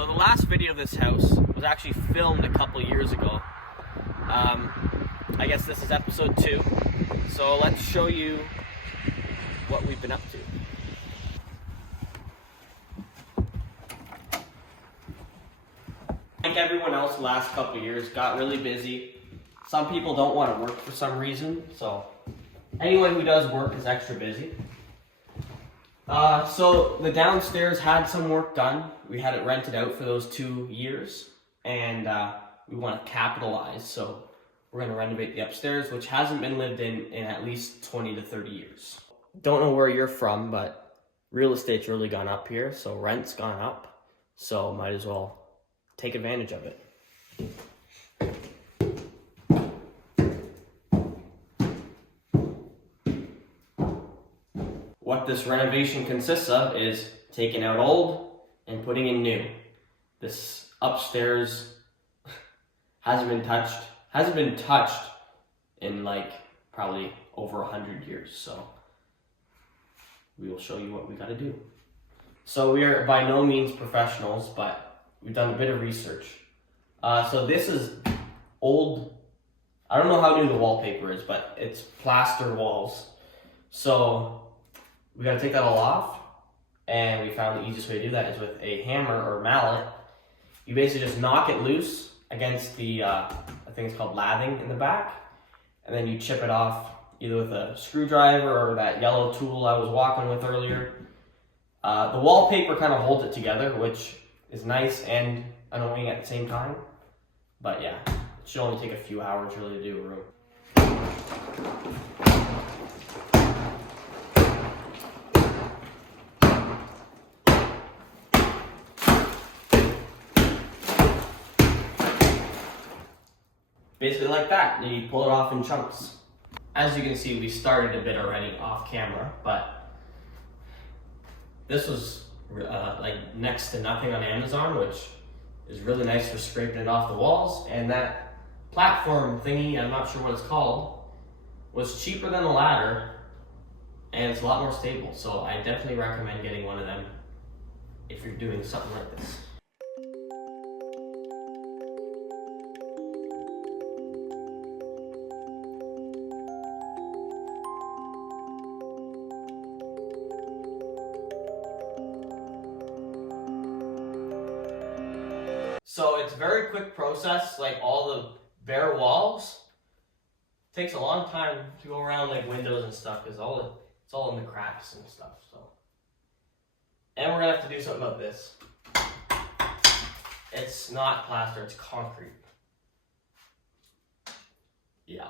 So the last video of this house was actually filmed a couple years ago. I guess this is episode 2. So let's show you what we've been up to. Like everyone else the last couple of years, got really busy. Some people don't want to work for some reason, so anyone who does work is extra busy. So the downstairs had some work done. We had it rented out for those 2 years, and we want to capitalize, so we're going to renovate the upstairs, which hasn't been lived in at least 20 to 30 years. Don't know where you're from, but real estate's really gone up here, so rent's gone up, so might as well take advantage of it. What this renovation consists of is taking out old and putting in new. This upstairs hasn't been touched in like probably over 100 years, so we will show you what we got to do. So we are by no means professionals, but we've done a bit of research. So this is old, I don't know how new the wallpaper is, but it's plaster walls. So we got to take that all off, and we found the easiest way to do that is with a hammer or mallet. You basically just knock it loose against the, I think it's called lathing in the back, and then you chip it off either with a screwdriver or that yellow tool I was walking with earlier. The wallpaper kind of holds it together, which is nice and annoying at the same time. But yeah, it should only take a few hours really to do a room. Basically like that, you pull it off in chunks. As you can see, we started a bit already off camera, but this was like next to nothing on Amazon, which is really nice for scraping it off the walls. And that platform thingy, I'm not sure what it's called, was cheaper than the ladder, and it's a lot more stable. So I definitely recommend getting one of them if you're doing something like this. So it's a very quick process, like all the bare walls. It takes a long time to go around like windows and stuff because it's all in the cracks and stuff. So, and we're gonna have to do something about this. It's not plaster, it's concrete. Yeah.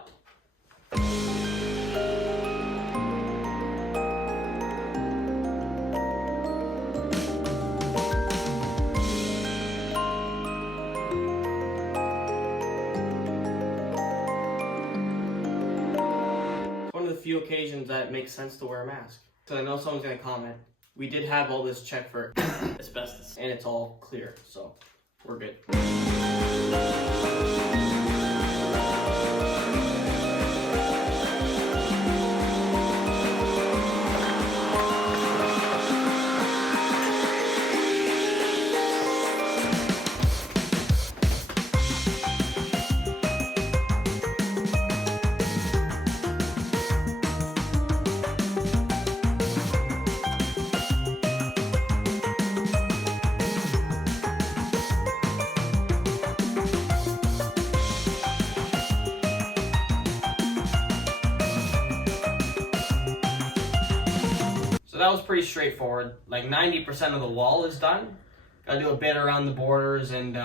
Few occasions that it makes sense to wear a mask. So I know someone's gonna comment. We did have all this checked for asbestos and it's all clear, so we're good. That was pretty straightforward. Like 90% of the wall is done. Gotta do a bit around the borders and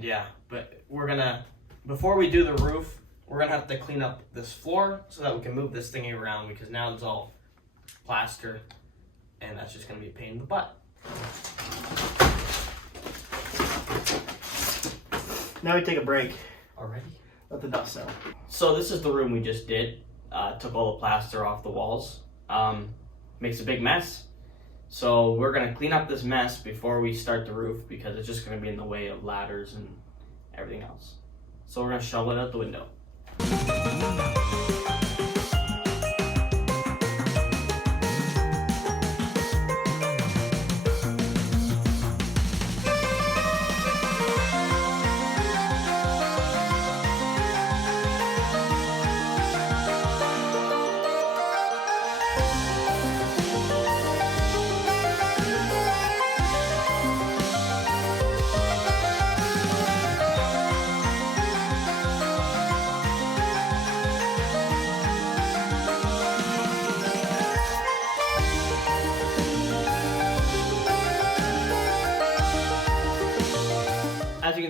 yeah. But we're gonna, before we do the roof, we're gonna have to clean up this floor so that we can move this thingy around because now it's all plaster and that's just gonna be a pain in the butt. Now we take a break. Already? Let the dust settle. So this is the room we just did. Took all the plaster off the walls. Makes a big mess. So we're gonna clean up this mess before we start the roof because it's just gonna be in the way of ladders and everything else. So we're gonna shovel it out the window.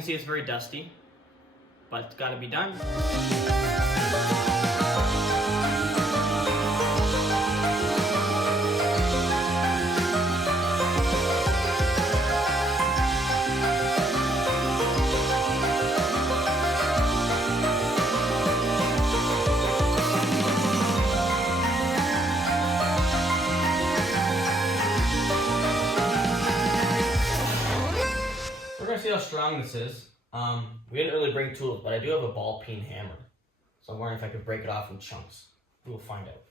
see, it's very dusty, but it's got to be done. We're gonna see how strong this is. We didn't really bring tools, but I do have a ball peen hammer. So I'm wondering if I could break it off in chunks. We'll find out.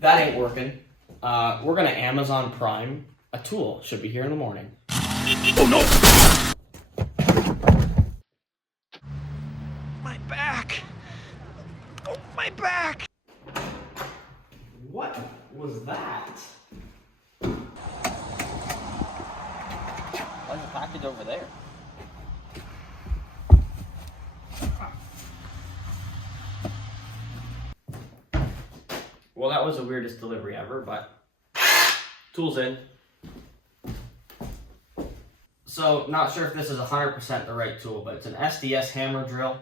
That ain't working. We're gonna Amazon Prime a tool. Should be here in the morning. Oh no! My back! Oh, my back! What was that? Why's the package over there? Well, that was the weirdest delivery ever, but tools in. So, not sure if this is 100% the right tool, but it's an SDS hammer drill,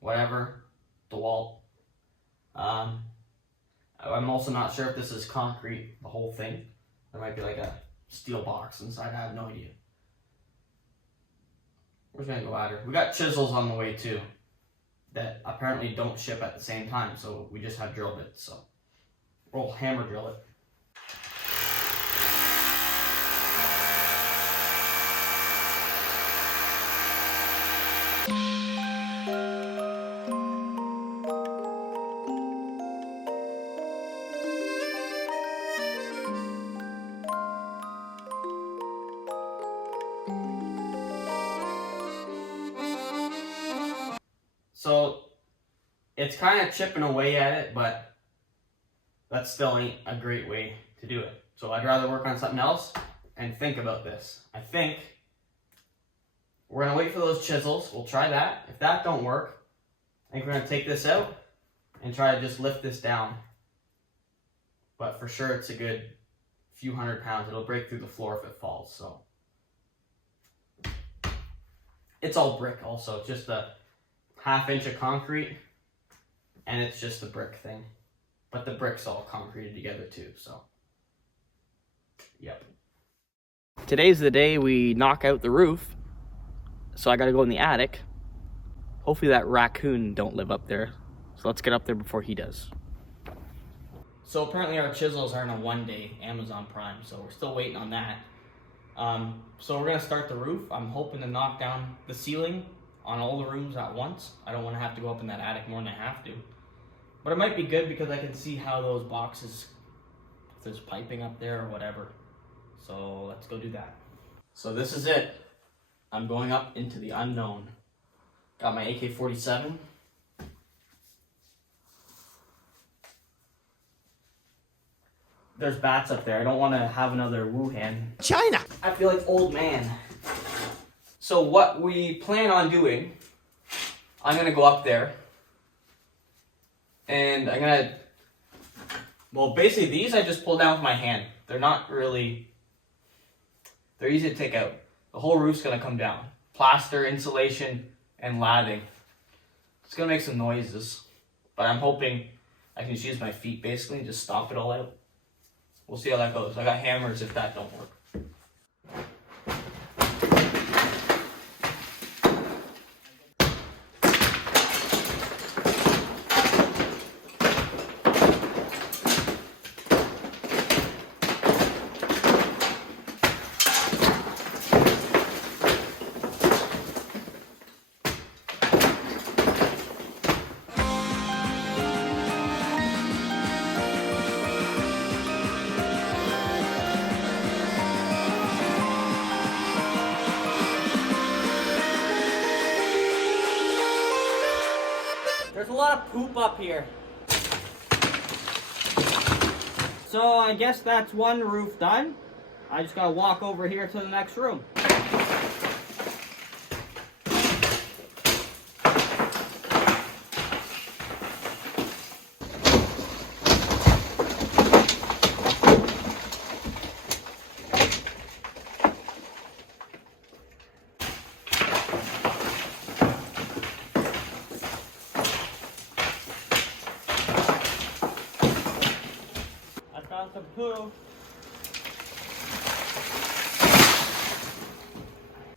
whatever, DeWalt. I'm also not sure if this is concrete, the whole thing. There might be like a steel box inside, I have no idea. We're just gonna go at her. We got chisels on the way too, that apparently don't ship at the same time, so we just have drill bits, so we'll hammer drill it. So it's kind of chipping away at it, but that still ain't a great way to do it. So I'd rather work on something else and think about this. I think we're gonna wait for those chisels. We'll try that. If that don't work, I think we're gonna take this out and try to just lift this down. But for sure it's a good few hundred pounds. It'll break through the floor if it falls, so. It's all brick also, it's just a ½ inch of concrete, and it's just the brick thing. But the brick's all concreted together too, so. Yep. Today's the day we knock out the roof, so I gotta go in the attic. Hopefully that raccoon don't live up there, so let's get up there before he does. So apparently our chisels are in a 1-day Amazon Prime, so we're still waiting on that. So we're gonna start the roof. I'm hoping to knock down the ceiling on all the rooms at once. I don't want to have to go up in that attic more than I have to. But it might be good because I can see how those boxes, if there's piping up there or whatever. So let's go do that. So this is it. I'm going up into the unknown. Got my AK-47. There's bats up there. I don't want to have another Wuhan. China! I feel like old man. So what we plan on doing, I'm gonna go up there and I'm gonna, well basically these I just pull down with my hand. They're not really, they're easy to take out. The whole roof's gonna come down. Plaster, insulation, and lathing. It's gonna make some noises, but I'm hoping I can just use my feet basically and just stomp it all out. We'll see how that goes. I got hammers if that don't work. There's a lot of poop up here. So I guess that's one roof done. I just gotta walk over here to the next room.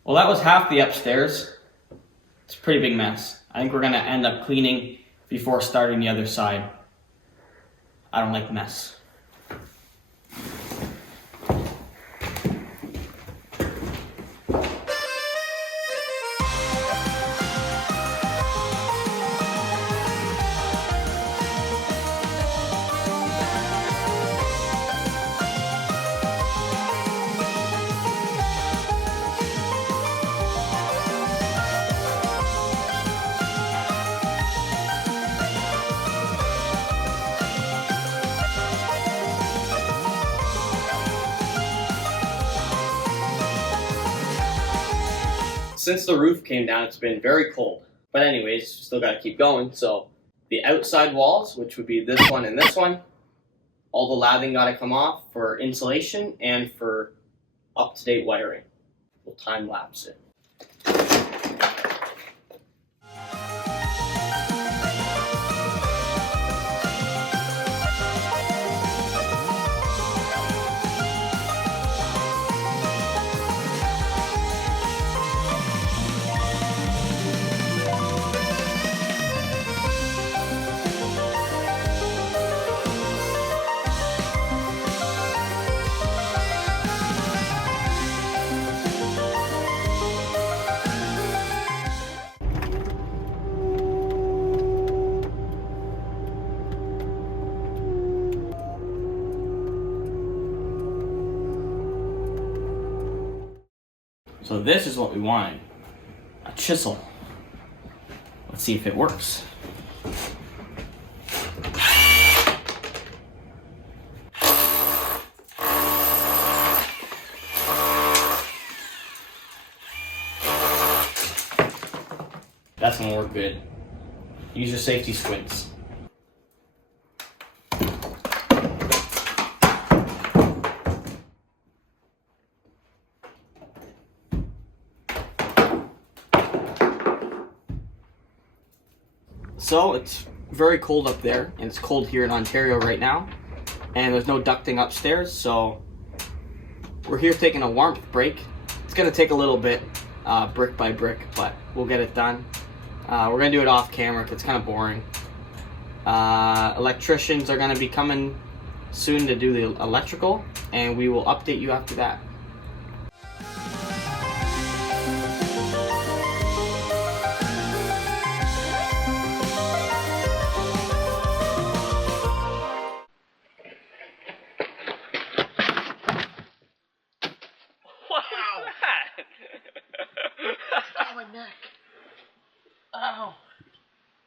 Well, that was half the upstairs. It's a pretty big mess. I think we're gonna end up cleaning before starting the other side. I don't like mess. Since the roof came down, it's been very cold. But anyways, still gotta keep going. So the outside walls, which would be this one and this one, all the lathing gotta come off for insulation and for up-to-date wiring. We'll time lapse it. So this is what we wanted, a chisel. Let's see if it works. That's gonna work good. Use your safety squints. So it's very cold up there, and it's cold here in Ontario right now, and there's no ducting upstairs, so we're here taking a warmth break. It's gonna take a little bit, brick by brick, but we'll get it done. We're gonna do it off camera because it's kind of boring. Electricians are gonna be coming soon to do the electrical, and we will update you after that. What was that? Oh, my neck. Ow.